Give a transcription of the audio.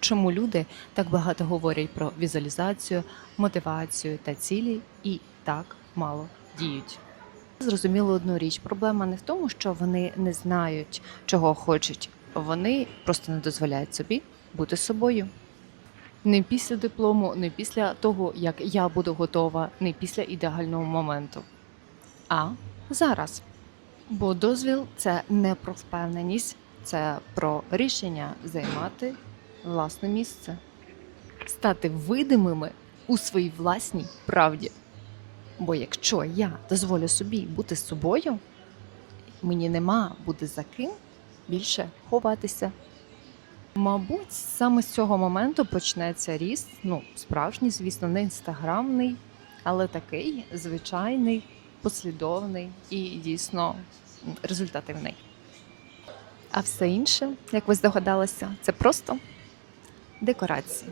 чому люди так багато говорять про візуалізацію, мотивацію та цілі і так мало діють. Зрозуміло одну річ: проблема не в тому, що вони не знають, чого хочуть, вони просто не дозволяють собі бути собою. Не після диплому, не після того, як я буду готова, не після ідеального моменту, а зараз. Бо дозвіл це не про впевненість, це про рішення займати власне місце, стати видимими у своїй власній правді. Бо якщо я дозволю собі бути собою, мені нема буде за ким більше ховатися. Мабуть, саме з цього моменту почнеться ріст, ну, справжній, звісно, не інстаграмний, але такий звичайний, послідовний і дійсно результативний. А все інше, як ви здогадалися, це просто dekoracji.